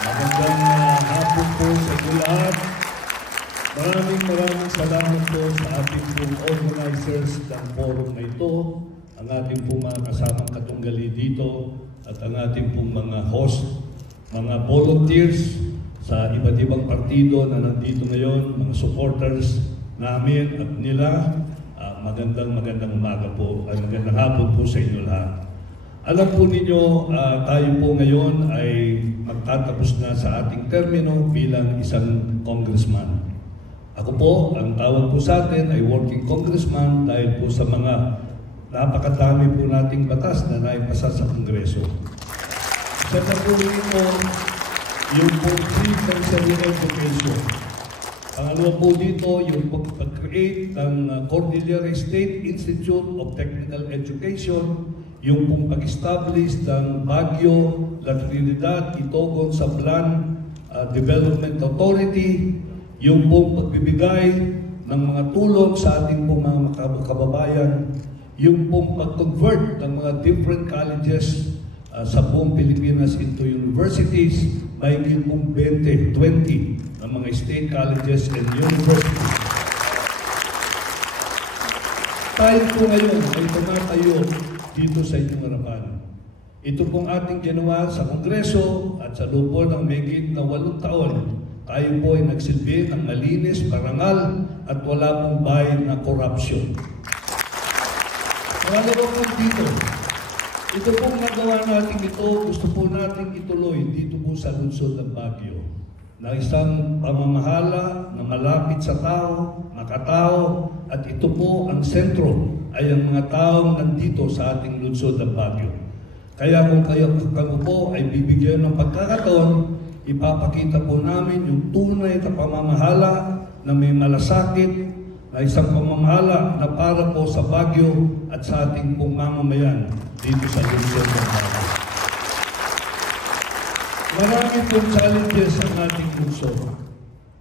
Magandang hapon po sa inyo lahat. Maraming salamat po sa ating pong organizers ng forum na ito, ang ating pong mga kasamang katunggali dito, at ang ating pong mga host, mga volunteers sa iba't ibang partido na nandito ngayon, mga supporters namin at nila. Magandang umaga po, magandang hapon po sa inyo lahat. Alam po ninyo, tayo po ngayon ay magtatapos na sa ating termino bilang isang congressman. Ako po, ang tawag po sa atin ay working congressman dahil po sa mga napakadami po nating batas na naipasa sa Kongreso. Sa po ito, yung po free tertiary education. Pangalawa po dito, yung pag-create ng Cordillera State Institute of Technical Education, yung pong pag-establish ng Baguio, La Trinidad, Itogon, Sablan Development Authority, yung pong pagbibigay ng mga tulong sa ating pong mga kababayan, yung pong pag-convert ng mga different colleges sa buong Pilipinas into universities, may pong 20 ng mga state colleges and universities. Tayo po ngayon ay tumatayo dito sa inyong harapan. Ito pong ating ginawa sa Kongreso at sa loob po ng mahigit na 8 taon. Tayo po ay nagsilbi ng malinis, parangal at wala pong bayad na korupsyon. Pangalawa po dito, ito pong nagawa natin ito, gusto po natin ituloy dito po sa lungsod ng Baguio na isang pamamahala na malapit sa tao, makatao, at ito po ang sentro ay ang mga taong nandito sa ating lungsod ng Baguio. Kaya kung kayo po ay bibigyan ng pagkakataon, ipapakita po namin yung tunay na pamamahala na may malasakit, na isang pamamahala na para po sa Baguio at sa ating pong mamamayan dito sa lungsod ng Baguio. Marami pong challenges ang ating lungsod.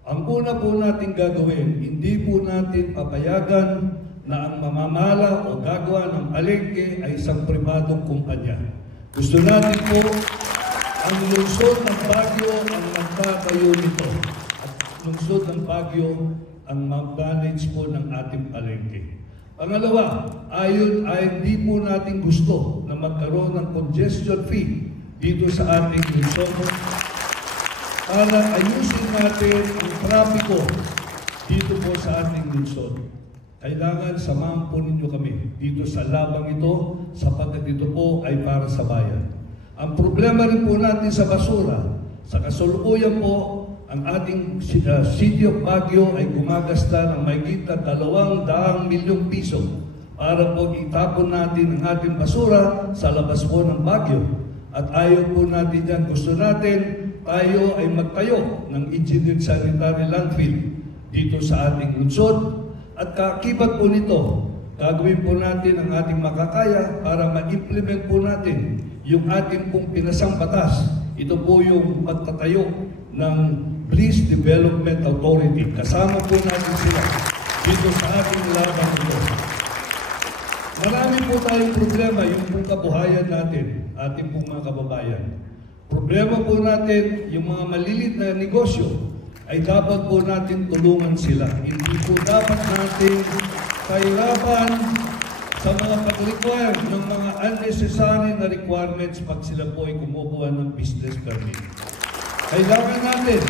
Ang una po natin gagawin, hindi po natin papayagan na ang mamamahala o gagawa ng palengke ay isang pribadong kumpanya. Gusto natin po ang lungsod ng Baguio ang magtatayo nito. At lungsod ng Baguio ang mag-manage po ng ating palengke. Pangalawa, ay hindi po natin gusto na magkaroon ng congestion fee dito sa ating lungsod para ayusin natin ang trapiko dito po sa ating lungsod. Kailangan samahan po ninyo kami dito sa labang ito sapagkat ito po ay para sa bayan. Ang problema rin po natin sa basura, sa kasalukuyan po, ang ating City of Baguio ay gumagasta ng mahigit na 200 milyong piso para po itapon natin ang ating basura sa labas po ng Baguio. At ayaw po natin yan. Gusto natin tayo ay magtayo ng engineered sanitary landfill dito sa ating lungsod. At kakibat po nito, gagawin po natin ang ating makakaya para ma-implement po natin yung ating pong pinasang batas. Ito po yung pagtatayo ng Police Development Authority. Kasama po natin sila dito sa ating labang ito. Marami po tayong problema yung pong kabuhayan natin, ating pong mga kababayan. Problema po natin yung mga malilit na negosyo ay dapat po natin tulungan sila. Hindi po dapat natin kahirapan sa mga pag-require ng mga unnecessary na requirements pag sila po ay kumukuha ng business permit. Kailangan natin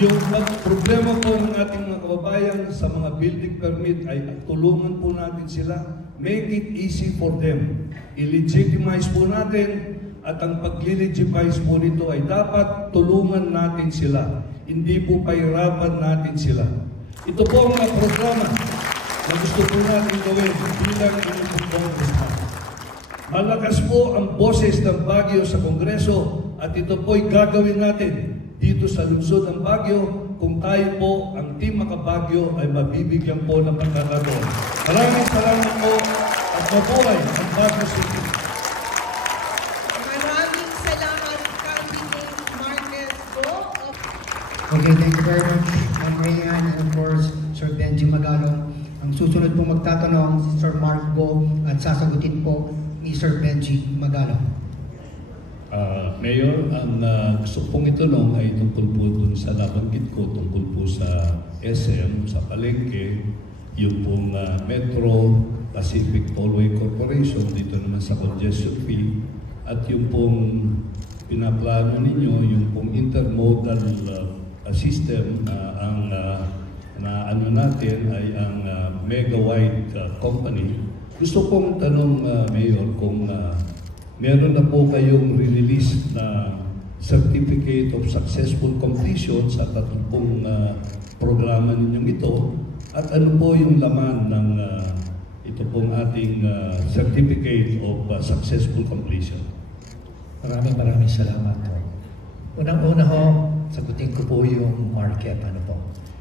yung problema po ng ating mga kababayan sa mga building permit ay tulungan po natin sila. Make it easy for them. I-legitimize po natin at ang pag-legitimize po nito ay dapat tulungan natin sila. Hindi po pahirapan natin sila. Ito po ang mga programa na gusto po natin gawin bilang inyong congressman. Malakas po ang boses ng Baguio sa Kongreso at ito po ay gagawin natin dito sa lungsod ng Baguio kung tayo po, ang Team Makabagyo ay mabibigyan po ng pagkakataon. Maraming salamat po at mabuhay ang Baguio City. Maraming salamat, Candidate Marquez po. Okay, thank you very much, Ma'am Rayan, and of course, Sir Benji Magalong. Ang susunod po magtatanong si Sir Mark Go at sasagutin po ni Sir Benji Magalong. Mayor, ang gusto pong itanong ay tungkol po dun sa nabanggit ko, tungkol po sa SM, sa Palengke, yung pong Metro Pacific Tollway Corporation, dito naman sa congestion fee, at yung pong pinaplano ninyo, yung pong intermodal system, ang na ano natin ay ang Mega Wide Company. Gusto kong tanong, Mayor, kung meron na po kayong release na Certificate of Successful Completion sa tatlong programa ninyong ito, at ano po yung laman ng ito pong ating Certificate of Successful Completion. Maraming salamat po. Unang-una ho, sagutin ko po yung market. Ano po?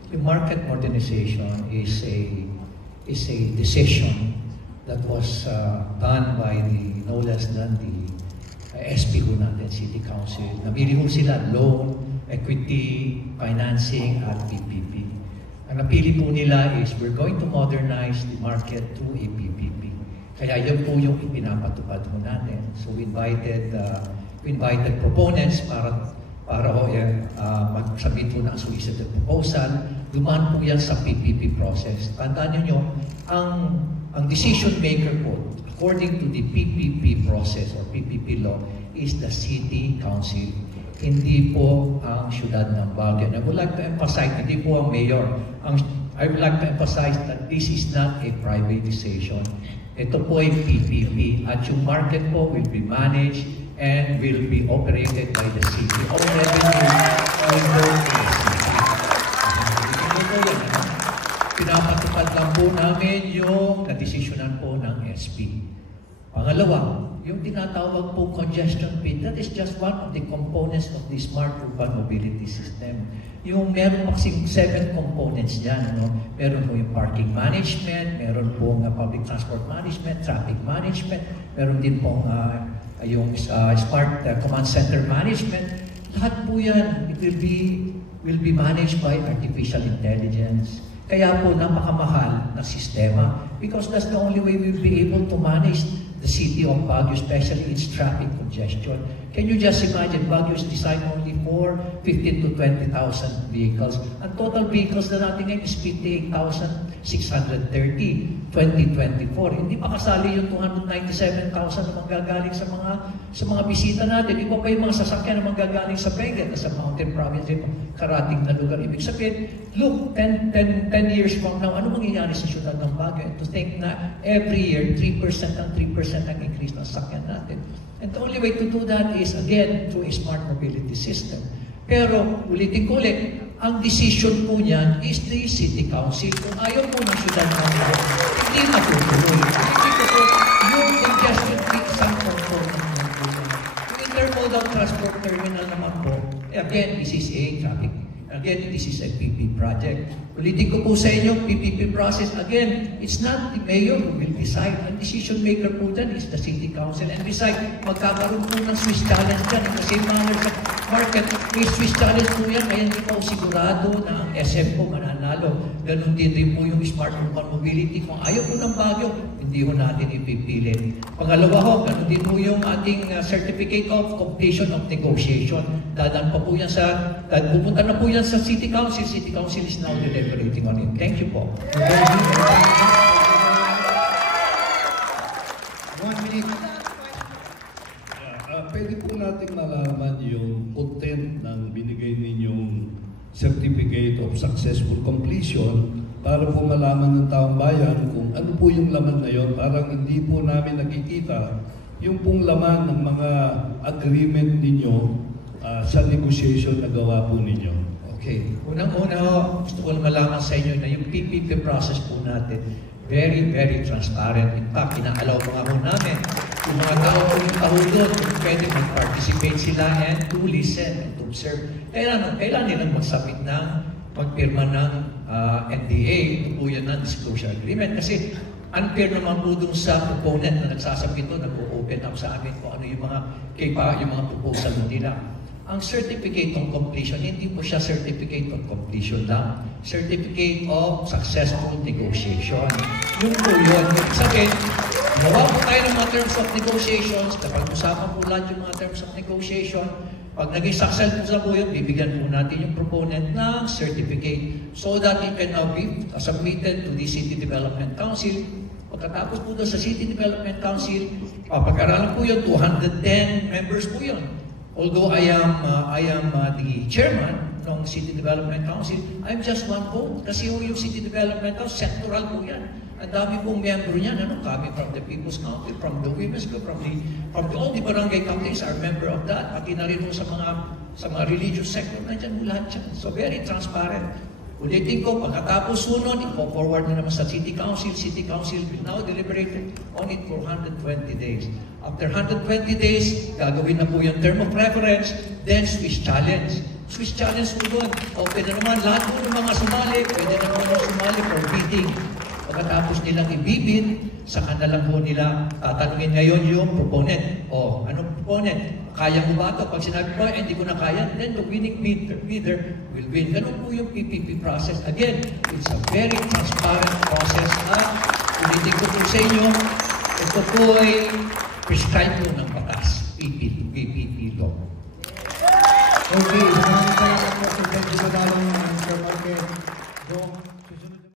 Yung market modernization is a decision that was done by no less than the SP ho natin, City Council. Nabili ho sila loan, equity, financing, at PPP. Ang napili po nila is we're going to modernize the market through a PPP. Kaya yun po yung ipinapatupad ho natin. So we invited proponents para magsabit po ng solicited proposal. Dumaan po yan sa PPP process. Tandaan niyo, ang decision maker po, according to the PPP process or PPP law, is the City Council. Hindi po ang siyudad ng Baguio. And I would like to emphasize, hindi po ang mayor. I would like to emphasize that this is not a privatization. Ito po ay PPP. At yung market po will be managed and will be operated by the city. All revenue will go to the city. Pinapatupad lang po namin yung nadesisyonan po ng SP. Pangalawa, yung tinatawag po congestion fee, that is just one of the components of the smart urban mobility system. Yung meron pa 7 components dyan. No? Meron po yung parking management, meron po public transport management, traffic management, meron din po yung smart command center management. Lahat po yan, it will be managed by artificial intelligence. Kaya po napakamahal na sistema because that's the only way we'll be able to manage the city of Baguio, especially its traffic congestion. Can you just imagine, Baguio is designed only for 15 to 20,000 vehicles. Ang total vehicles na natin ngayon is 58,630, 2024. Hindi pa kasali yung 297,000 na manggagaling sa mga bisita natin. Iba pa yung mga sasakyan na manggagaling sa Benguet, sa Mountain Province, karating na lugar. Ibig sabihin, look, 10 years from now, ano mangyayari sa syudad ng Baguio? And to think na every year, 3% ang increase ng sasakyan natin. And the only way to do that is, again, through a smart mobility system. Pero, ulitin ko ulit, ang decision po niyan is the City Council. Kung ayaw po ng syudad ng Baguio, hindi matutuloy. Hindi ko po, yung congestion fee, isang component ng po. Yung intermodal transport terminal naman po, again, this is a traffic. Again, this is a PPP project. Ulitin ko po sa inyo, PPP process, again, it's not the mayor who will decide. Ang decision maker po dyan is the City Council. And besides, magkakaroon po ng Swiss challenge dyan. In the same manner sa market, may Swiss challenge po yan, kaya hindi pa sigurado na ang SM po mananalo. Ganun din rin po yung smart urban mobility. Kung ayaw po ng Baguio, hindi ho natin ipipilit. Pangalawa ho, ganun din po yung ating Certificate of Completion of Negotiation. Dadan pa po yan pupunta na po yan sa City Council. City Council is now deliberating on it. Thank you po. 1 minute. Pwede po natin malaman yung content ng binigay ninyong Certificate of Successful Completion para po malaman ng taong bayan kung ano po yung laman na yun. Parang hindi po namin nakikita yung pong laman ng mga agreement ninyo sa negotiation na gawa po ninyo. Okay. Unang-una ho, gusto ko malaman sa inyo na yung PPP process po natin, very, very transparent. In fact, inaalaw mga ho namin, yung mga tao po yung doon, pwede mag-participate sila and to listen and to observe. Kailan nilang magsabit ng magpirma ng NDA, ito po yan ng disclosure agreement. Kasi unfair naman po dun sa proponent na nagsasabit doon, nag-open up sa amin kung ano yung mga proposal nila. Ang Certificate of Completion, hindi po siya Certificate of Completion lang. Certificate of Successful Negotiation. Yun po yun. Ibig sabihin, Gawa po tayo ng mga terms of negotiations, napag-usapan po lahat yung mga terms of negotiation. Pag naging successful po yun, bibigyan po natin yung proponent ng certificate so that it can now be submitted to the City Development Council. Pagkatapos po doon sa City Development Council, papag-aralan po yun, 210 members po yun. Although I am the chairman ng City Development Council, I'm just one vote. Kasi yung City Development Council, sectoral po yan. Ang dami pong miyembro niyan, coming from the People's Council, from the Women's Group, from all the barangay councils are member of that, pati na rin po sa mga religious sector, nandiyan po lahat yan. So very transparent. Ulitin ko, pagkatapos sunod, ipo-forward na naman sa City Council. City Council will now deliberate on it for 120 days. After 120 days, gagawin na po yung term of reference, then Swiss Challenge. Swiss Challenge po doon. Open na naman, lahat po ng mga sumali, pwede na naman sumali for bidding. Pagkatapos nilang ibibid, saka na lang po nila tatanungin ngayon yung proponent. Anong proponent? Kaya mo ba ito? Pag sinabi ko, hindi ko na kaya, then the winning bidder will win. Ganun po yung PPP process. Again, it's a very transparent process na ulitin ko po sa inyo, ito po ay prescribed po ng batas, PPP law. Okay, maraming salamat po sa Benji Magalong, Mr. Marquez.